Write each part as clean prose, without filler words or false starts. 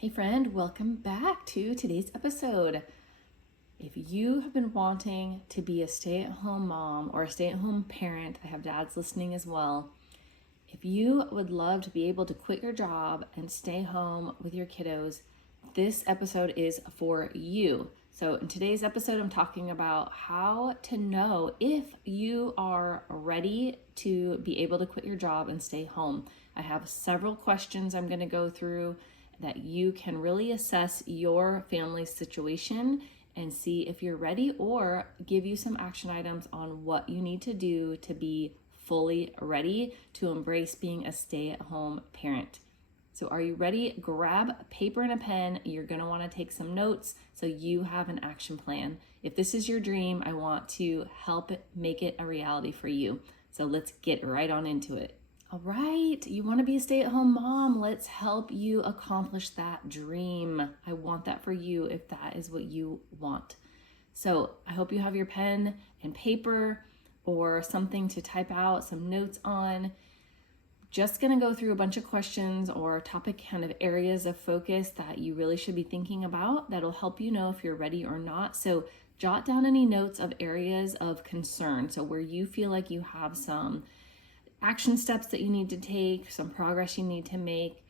Hey friend, welcome back to today's episode. If you have been wanting to be a stay-at-home mom or a stay-at-home parent, I have dads listening as well. If you would love to be able to quit your job and stay home with your kiddos, this episode is for you. So in today's episode, I'm talking about how to know if you are ready to be able to quit your job and stay home. I have several questions I'm going to go through that you can really assess your family's situation and see if you're ready, or give you some action items on what you need to do to be fully ready to embrace being a stay-at-home parent. So are you ready? Grab a paper and a pen. You're going to want to take some notes so you have an action plan. If this is your dream, I want to help make it a reality for you. So let's get right on into it. All right, you want to be a stay-at-home mom. Let's help you accomplish that dream. I want that for you if that is what you want. So I hope you have your pen and paper or something to type out some notes on. Just going to go through a bunch of questions or topic kind of areas of focus that you really should be thinking about that'll help you know if you're ready or not. So jot down any notes of areas of concern. So where you feel like you have some action steps that you need to take, some progress you need to make.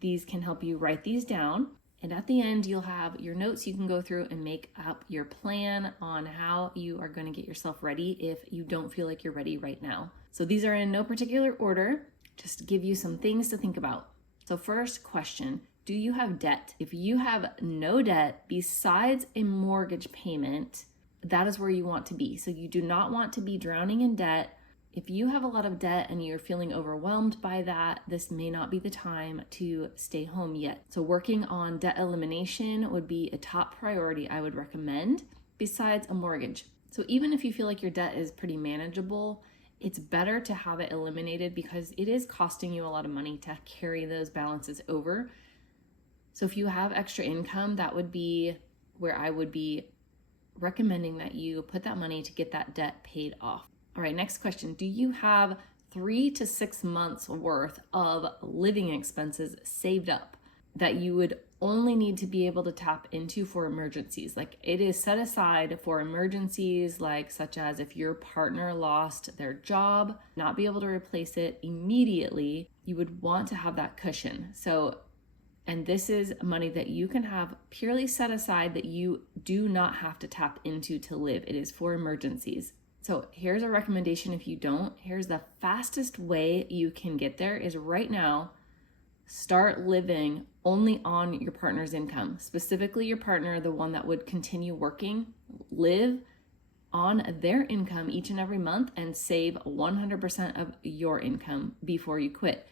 These can help you write these down. And at the end, you'll have your notes you can go through and make up your plan on how you are going to get yourself ready if you don't feel like you're ready right now. So these are in no particular order, just to give you some things to think about. So first question, do you have debt? If you have no debt besides a mortgage payment, that is where you want to be. So you do not want to be drowning in debt. If you have a lot of debt and you're feeling overwhelmed by that, this may not be the time to stay home yet. So working on debt elimination would be a top priority I would recommend besides a mortgage. So even if you feel like your debt is pretty manageable, it's better to have it eliminated because it is costing you a lot of money to carry those balances over. So if you have extra income, that would be where I would be recommending that you put that money to get that debt paid off. All right, next question. Do you have 3 to 6 months worth of living expenses saved up that you would only need to be able to tap into for emergencies? Like it is set aside for emergencies, like such as if your partner lost their job, not be able to replace it immediately, you would want to have that cushion. And this is money that you can have purely set aside that you do not have to tap into to live. It is for emergencies. So here's a recommendation if you don't. Here's the fastest way you can get there is right now, start living only on your partner's income. Specifically your partner, the one that would continue working, live on their income each and every month and save 100% of your income before you quit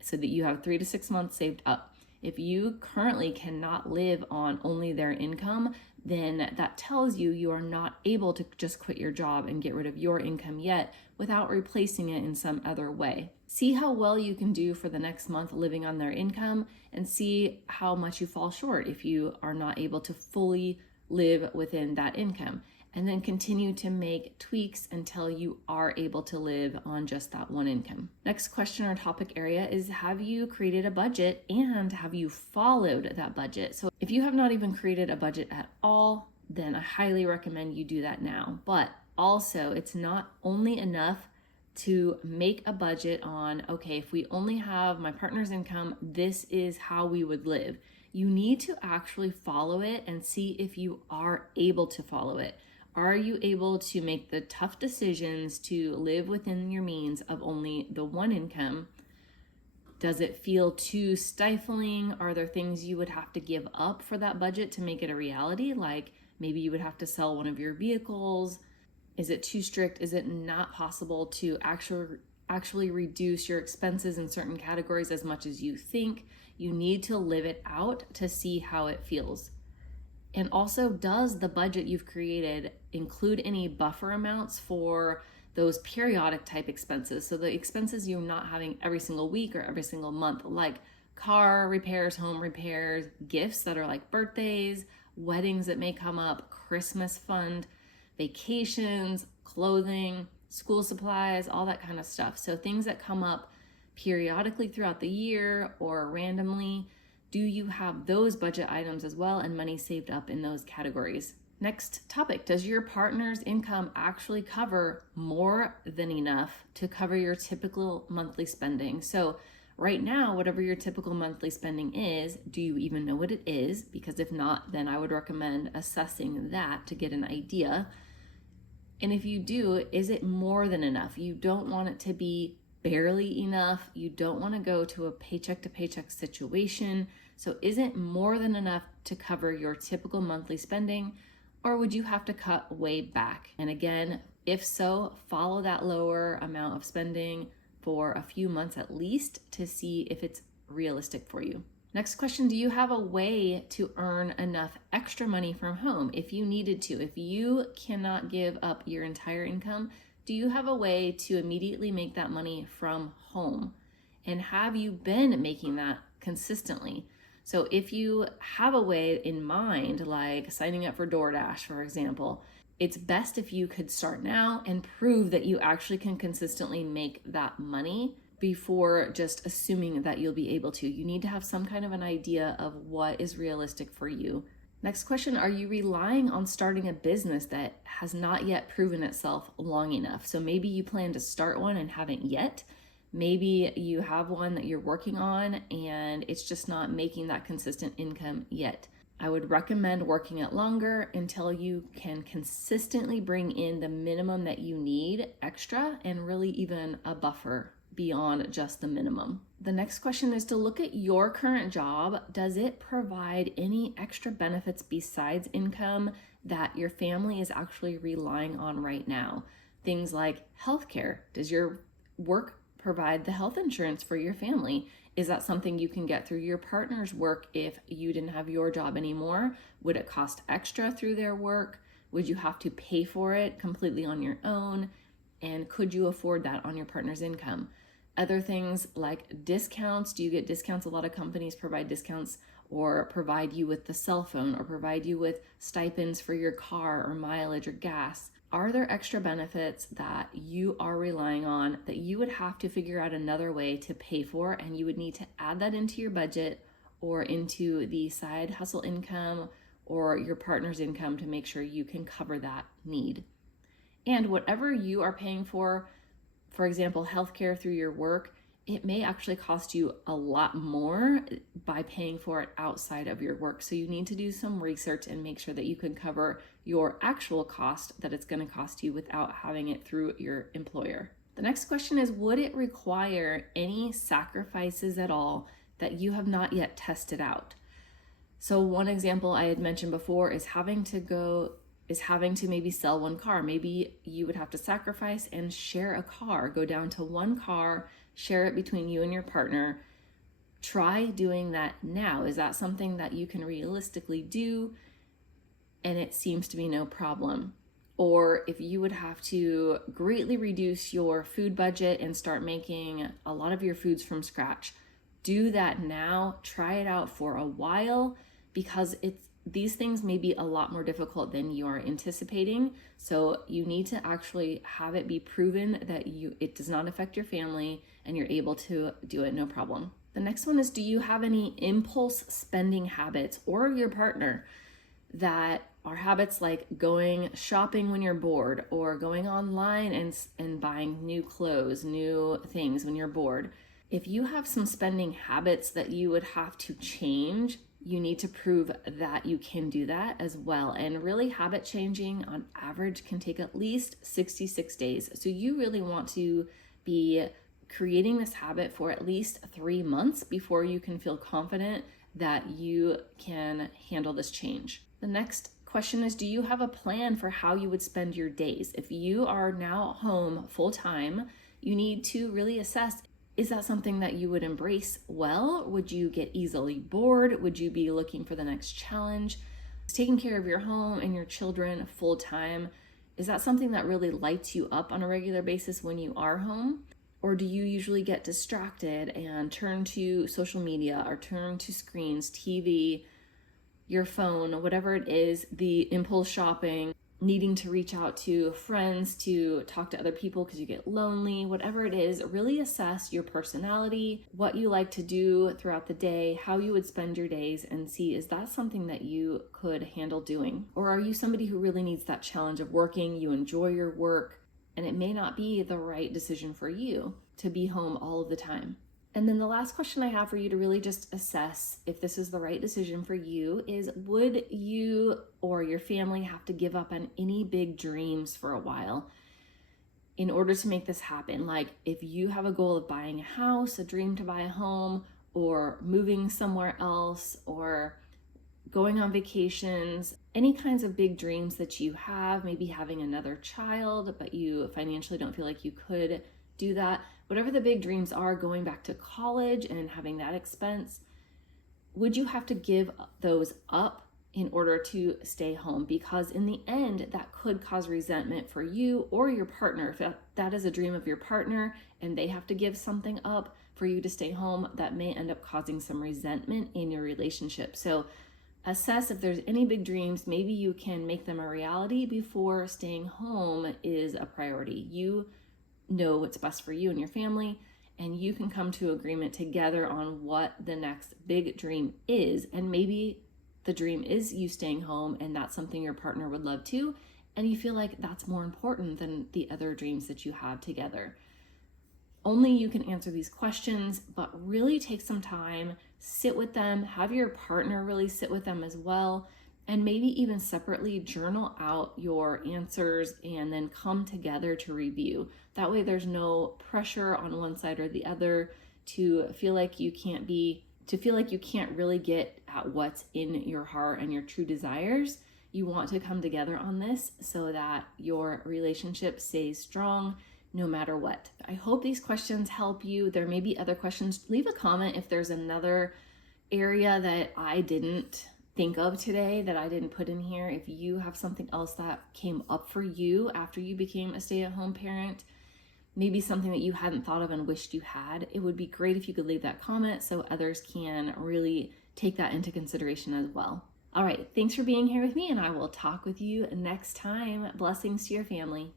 so that you have 3 to 6 months saved up. If you currently cannot live on only their income, then that tells you you are not able to just quit your job and get rid of your income yet without replacing it in some other way. See how well you can do for the next month living on their income and see how much you fall short if you are not able to fully live within that income. And then continue to make tweaks until you are able to live on just that one income. Next question or topic area is, have you created a budget and have you followed that budget? So if you have not even created a budget at all, then I highly recommend you do that now. But also, it's not only enough to make a budget on, okay, if we only have my partner's income, this is how we would live. You need to actually follow it and see if you are able to follow it. Are you able to make the tough decisions to live within your means of only the one income? Does it feel too stifling? Are there things you would have to give up for that budget to make it a reality? Like maybe you would have to sell one of your vehicles. Is it too strict? Is it not possible to actually reduce your expenses in certain categories as much as you think? You need to live it out to see how it feels. And also, does the budget you've created include any buffer amounts for those periodic type expenses? So the expenses you're not having every single week or every single month, like car repairs, home repairs, gifts that are like birthdays, weddings that may come up, Christmas fund, vacations, clothing, school supplies, all that kind of stuff. So things that come up periodically throughout the year or randomly, Do you have those budget items as well and money saved up in those categories? Next topic, does your partner's income actually cover more than enough to cover your typical monthly spending? So right now, whatever your typical monthly spending is, do you even know what it is? Because if not, then I would recommend assessing that to get an idea. And if you do, is it more than enough? You don't want it to be barely enough. You don't want to go to a paycheck to paycheck situation. So is it more than enough to cover your typical monthly spending? Or would you have to cut way back? And again, if so, follow that lower amount of spending for a few months at least to see if it's realistic for you. Next question, do you have a way to earn enough extra money from home if you needed to? If you cannot give up your entire income, do you have a way to immediately make that money from home? And have you been making that consistently? So if you have a way in mind, like signing up for DoorDash, for example, it's best if you could start now and prove that you actually can consistently make that money before just assuming that you'll be able to. You need to have some kind of an idea of what is realistic for you. Next question, are you relying on starting a business that has not yet proven itself long enough? So maybe you plan to start one and haven't yet. Maybe you have one that you're working on and it's just not making that consistent income yet. I would recommend working it longer until you can consistently bring in the minimum that you need extra and really even a buffer beyond just the minimum. The next question is to look at your current job. Does it provide any extra benefits besides income that your family is actually relying on right now? Things like healthcare. Does your work provide the health insurance for your family? Is that something you can get through your partner's work if you didn't have your job anymore? Would it cost extra through their work? Would you have to pay for it completely on your own? And could you afford that on your partner's income? Other things like discounts. Do you get discounts? A lot of companies provide discounts or provide you with the cell phone or provide you with stipends for your car or mileage or gas. Are there extra benefits that you are relying on that you would have to figure out another way to pay for, and you would need to add that into your budget or into the side hustle income or your partner's income to make sure you can cover that need? And whatever you are paying for example, healthcare through your work, it may actually cost you a lot more by paying for it outside of your work. So you need to do some research and make sure that you can cover your actual cost that it's going to cost you without having it through your employer. The next question is, would it require any sacrifices at all that you have not yet tested out? So one example I had mentioned before is having to maybe sell one car. Maybe you would have to sacrifice and share a car, go down to one car, share it between you and your partner. Try doing that now. Is that something that you can realistically do? And it seems to be no problem. Or if you would have to greatly reduce your food budget and start making a lot of your foods from scratch, do that now. Try it out for a while, because these things may be a lot more difficult than you are anticipating. So you need to actually have it be proven that it does not affect your family and you're able to do it no problem. The next one is, do you have any impulse spending habits, or your partner, that are habits like going shopping when you're bored, or going online and buying new clothes, new things when you're bored? If you have some spending habits that you would have to change, you need to prove that you can do that as well. And really, habit changing on average can take at least 66 days. So you really want to be creating this habit for at least 3 months before you can feel confident that you can handle this change. The next question is, do you have a plan for how you would spend your days? If you are now home full time, you need to really assess, is that something that you would embrace well? Would you get easily bored? Would you be looking for the next challenge? Taking care of your home and your children full time, is that something that really lights you up on a regular basis when you are home? Or do you usually get distracted and turn to social media or turn to screens, TV, your phone, whatever it is, the impulse shopping? needing to reach out to friends to talk to other people because you get lonely, whatever it is, really assess your personality, what you like to do throughout the day, how you would spend your days, and see, is that something that you could handle doing? Or are you somebody who really needs that challenge of working, you enjoy your work, and it may not be the right decision for you to be home all of the time? And then the last question I have for you to really just assess if this is the right decision for you is, would you or your family have to give up on any big dreams for a while in order to make this happen? Like if you have a goal of buying a house, a dream to buy a home, or moving somewhere else, or going on vacations, any kinds of big dreams that you have, maybe having another child, but you financially don't feel like you could do that. Whatever the big dreams are, going back to college and having that expense, would you have to give those up in order to stay home? Because in the end, that could cause resentment for you or your partner. If that is a dream of your partner and they have to give something up for you to stay home, that may end up causing some resentment in your relationship. So assess if there's any big dreams. Maybe you can make them a reality before staying home is a priority. You know what's best for you and your family, and you can come to agreement together on what the next big dream is. And maybe the dream is you staying home, and that's something your partner would love too, and you feel like that's more important than the other dreams that you have together. Only you can answer these questions, but really take some time, sit with them, have your partner really sit with them as well, and maybe even separately journal out your answers and then come together to review. That way there's no pressure on one side or the other to feel like you can't really get at what's in your heart and your true desires. You want to come together on this so that your relationship stays strong no matter what. I hope these questions help you. There may be other questions. Leave a comment if there's another area that I didn't think of today that I didn't put in here. If you have something else that came up for you after you became a stay-at-home parent, maybe something that you hadn't thought of and wished you had, it would be great if you could leave that comment so others can really take that into consideration as well. All right, thanks for being here with me, and I will talk with you next time. Blessings to your family.